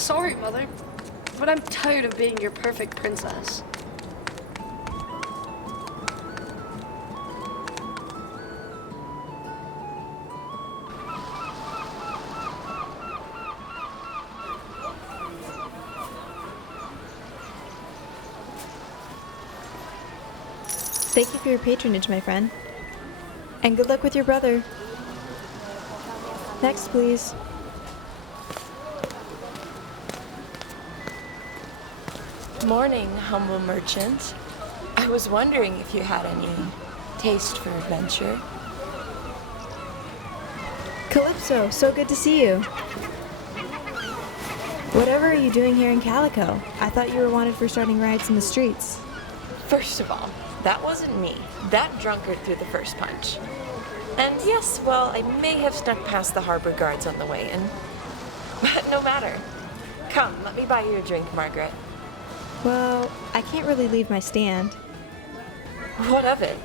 Sorry, Mother, but I'm tired of being your perfect princess. Thank you for your patronage, my friend. And good luck with your brother. Next, please. Morning, humble merchant. I was wondering if you had any taste for adventure. Calypso, so good to see you. Whatever are you doing here in Calico? I thought you were wanted for starting riots in the streets. First of all, that wasn't me. That drunkard threw the first punch. And yes, well, I may have snuck past the harbor guards on the way in. But no matter. Come, let me buy you a drink, Margaret. Well, I can't really leave my stand. What of it?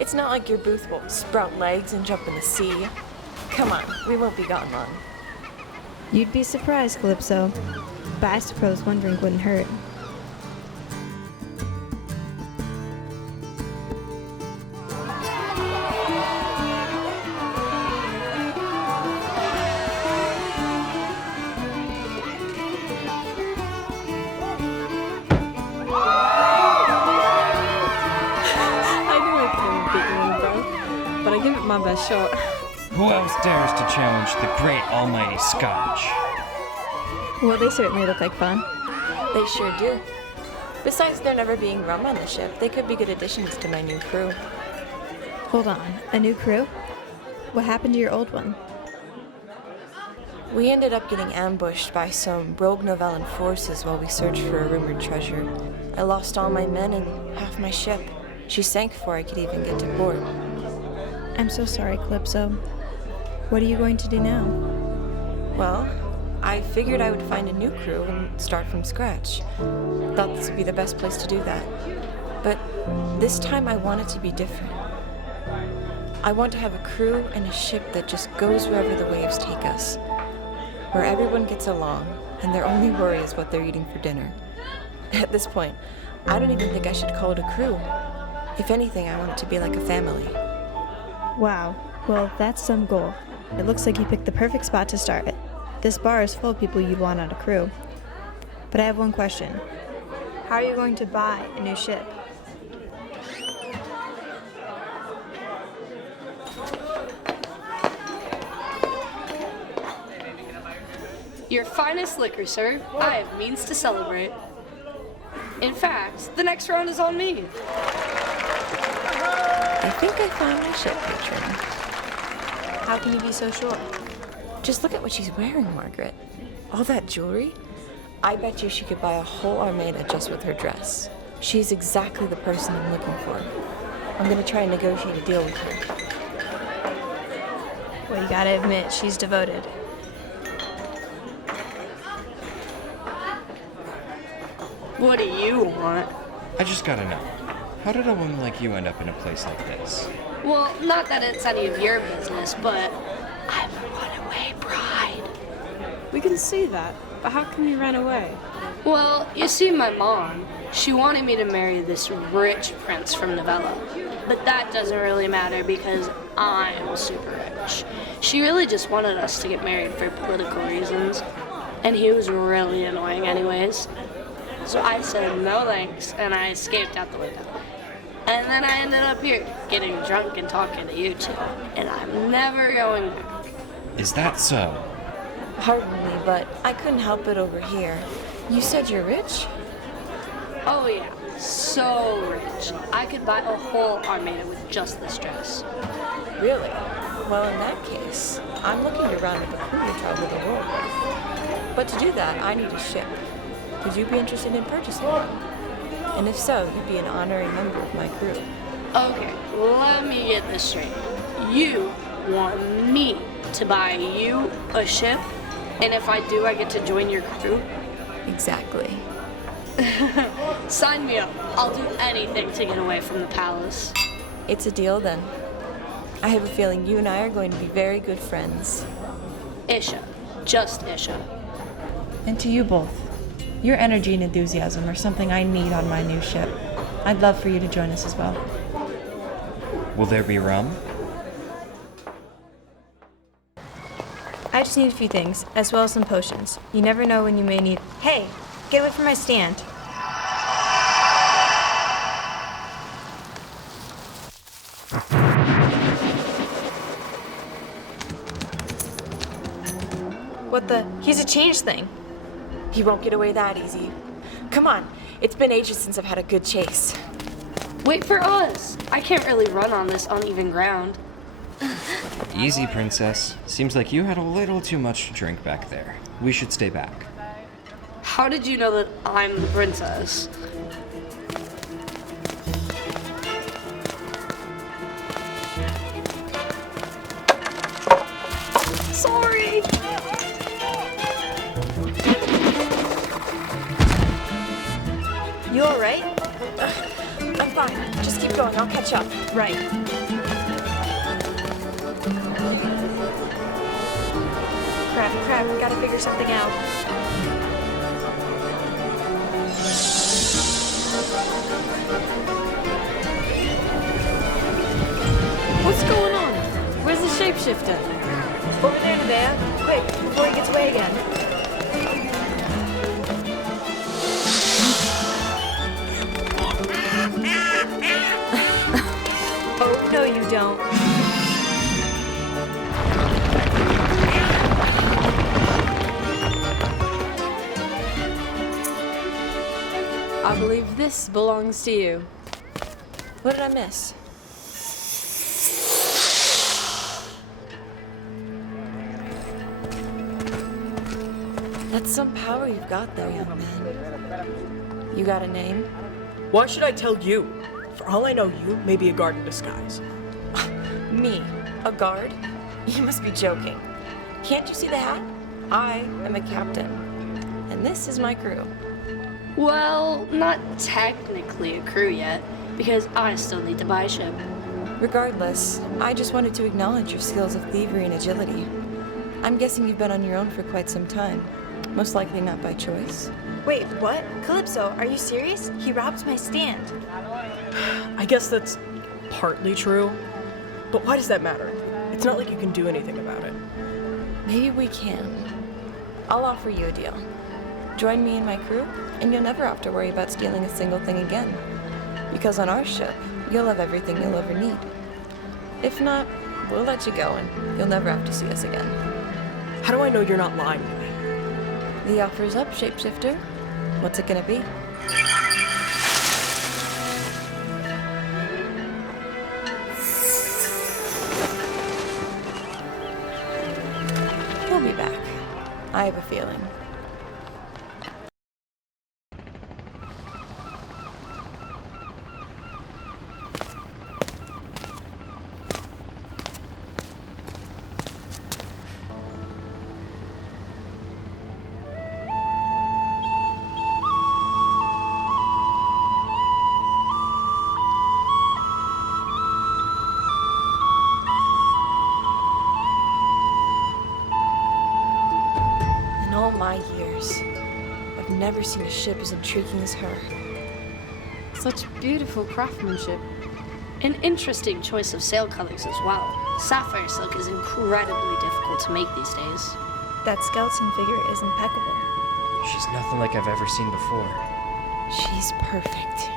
It's not like your booth will sprout legs and jump in the sea. Come on, we won't be gone long. You'd be surprised, Calypso. But I suppose one drink wouldn't hurt. My best shot. Who else dares to challenge the great almighty Scotch? Well, they certainly look like fun. They sure do. Besides there never being rum on the ship, they could be good additions to my new crew. Hold on, a new crew? What happened to your old one? We ended up getting ambushed by some rogue Novellan forces while we searched for a rumored treasure. I lost all my men and half my ship. She sank before I could even get to port. I'm so sorry, Calypso. What are you going to do now? Well, I figured I would find a new crew and start from scratch. Thought this would be the best place to do that. But this time I want it to be different. I want to have a crew and a ship that just goes wherever the waves take us. Where everyone gets along and their only worry is what they're eating for dinner. At this point, I don't even think I should call it a crew. If anything, I want it to be like a family. Wow, well, that's some goal. It looks like you picked the perfect spot to start it. This bar is full of people you'd want on a crew. But I have one question. How are you going to buy a new ship? Your finest liquor, sir. I have means to celebrate. In fact, the next round is on me. I think I found my ship, patron. How can you be so sure? Just look at what she's wearing, Margaret. All that jewelry? I bet you she could buy a whole armada just with her dress. She's exactly the person I'm looking for. I'm gonna try and negotiate a deal with her. Well, you gotta admit, she's devoted. What do you want? I just gotta know. How did a woman like you end up in a place like this? Well, not that it's any of your business, but I'm a runaway bride. We can see that, but how come you ran away? Well, you see, my mom, she wanted me to marry this rich prince from Novella. But that doesn't really matter because I'm super rich. She really just wanted us to get married for political reasons. And he was really annoying anyways. So I said no thanks, and I escaped out the window. And then I ended up here, getting drunk and talking to you two. And I'm never going back. Is that so? Pardon me, but I couldn't help it over here. You said you're rich? Oh yeah, so rich. I could buy a whole armada with just this dress. Really? Well, in that case, I'm looking to round up a crew to travel the world with. But to do that, I need a ship. Would you be interested in purchasing one? And if so, you'd be an honorary member of my crew. Okay, let me get this straight. You want me to buy you a ship? And if I do, I get to join your crew? Exactly. Sign me up. I'll do anything to get away from the palace. It's a deal then. I have a feeling you and I are going to be very good friends. Isha. Just Isha. And to you both. Your energy and enthusiasm are something I need on my new ship. I'd love for you to join us as well. Will there be rum? I just need a few things, as well as some potions. You never know when you may need. Hey, get away from my stand. What the? He's a change thing. He won't get away that easy. Come on, it's been ages since I've had a good chase. Wait for us! I can't really run on this uneven ground. Easy, princess. Seems like you had a little too much to drink back there. We should stay back. How did you know that I'm the princess? Sorry! You alright? I'm fine. Just keep going. I'll catch up. Right. Crap, we gotta figure something out. What's going on? Where's the shapeshifter? Over there, Nevaeh. Quick, before he gets away again. Oh, no, you don't. I believe this belongs to you. What did I miss? That's some power you've got there, young man. You got a name? Why should I tell you? For all I know, you may be a guard in disguise. Me? A guard? You must be joking. Can't you see the hat? I am a captain. And this is my crew. Well, not technically a crew yet, because I still need to buy a ship. Regardless, I just wanted to acknowledge your skills of thievery and agility. I'm guessing you've been on your own for quite some time. Most likely not by choice. Wait, what? Calypso, are you serious? He robbed my stand. I guess that's partly true. But why does that matter? It's not like you can do anything about it. Maybe we can. I'll offer you a deal. Join me and my crew, and you'll never have to worry about stealing a single thing again. Because on our ship, you'll have everything you'll ever need. If not, we'll let you go, and you'll never have to see us again. How do I know you're not lying to me? The offer's up, shapeshifter. What's it gonna be? He'll be back. I have a feeling. In all my years, I've never seen a ship as intriguing as her. Such beautiful craftsmanship. An interesting choice of sail colors as well. Sapphire silk is incredibly difficult to make these days. That skeleton figure is impeccable. She's nothing like I've ever seen before. She's perfect.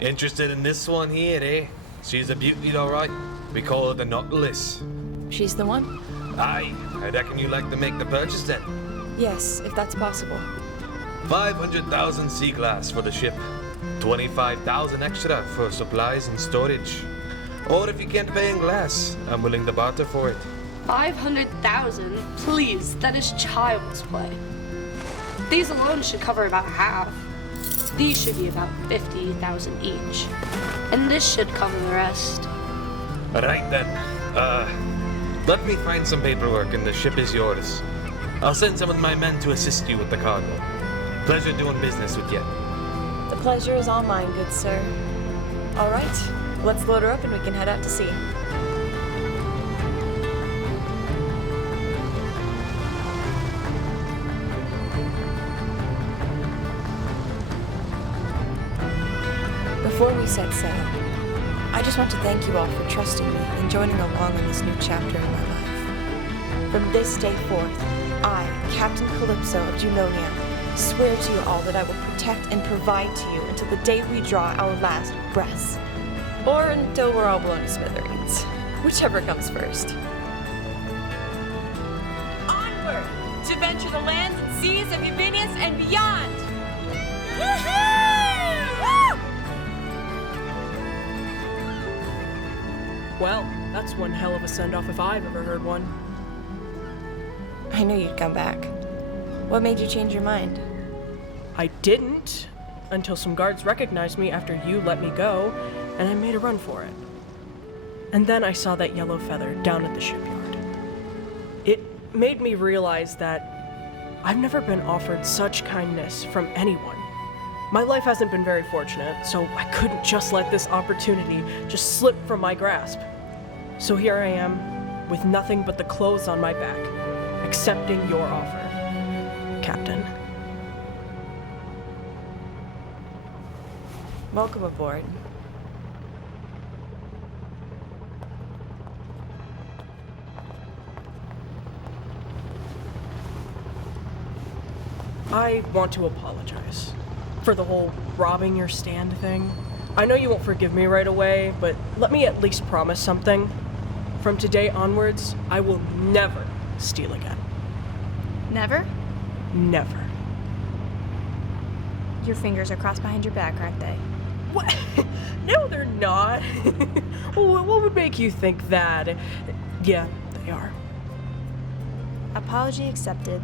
Interested in this one here, eh? She's a beauty, alright. We call her the Nautilus. She's the one? Aye, I reckon you like to make the purchase then. Yes, if that's possible. 500,000 sea glass for the ship. 25,000 extra for supplies and storage. Or if you can't pay in glass, I'm willing to barter for it. 500,000? Please, that is child's play. These alone should cover about half. These should be about 50,000 each. And this should cover the rest. Right then. Let me find some paperwork and the ship is yours. I'll send some of my men to assist you with the cargo. Pleasure doing business with you. The pleasure is all mine, good sir. All right, let's load her up and we can head out to sea. Before we set sail, I just want to thank you all for trusting me and joining along in this new chapter in my life. From this day forth, I, Captain Calypso of Junonia, swear to you all that I will protect and provide to you until the day we draw our last breaths. Or until we're all blown to smithereens. Whichever comes first. Onward! To venture the lands and seas of Iovinius and beyond! Woohoo! Well, that's one hell of a send-off if I've ever heard one. I knew you'd come back. What made you change your mind? I didn't, until some guards recognized me after you let me go, and I made a run for it. And then I saw that yellow feather down at the shipyard. It made me realize that I've never been offered such kindness from anyone. My life hasn't been very fortunate, so I couldn't just let this opportunity just slip from my grasp. So here I am, with nothing but the clothes on my back, accepting your offer, Captain. Welcome aboard. I want to apologize for the whole robbing your stand thing. I know you won't forgive me right away, but let me at least promise something. From today onwards, I will never steal again. Never? Never. Your fingers are crossed behind your back, aren't they? What? No, they're not. What would make you think that? Yeah, they are. Apology accepted.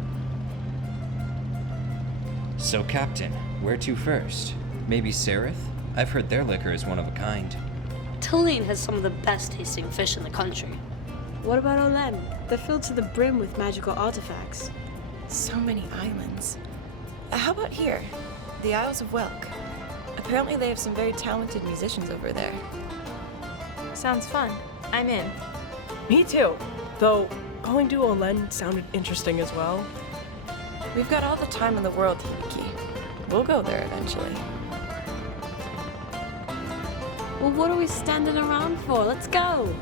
So, Captain, where to first? Maybe Sereth? I've heard their liquor is one of a kind. Tulane has some of the best tasting fish in the country. What about Olen? They're filled to the brim with magical artifacts. So many islands. How about here? The Isles of Welk. Apparently they have some very talented musicians over there. Sounds fun. I'm in. Me too. Though, going to Olen sounded interesting as well. We've got all the time in the world, Hibiki. We'll go there eventually. Well, what are we standing around for? Let's go!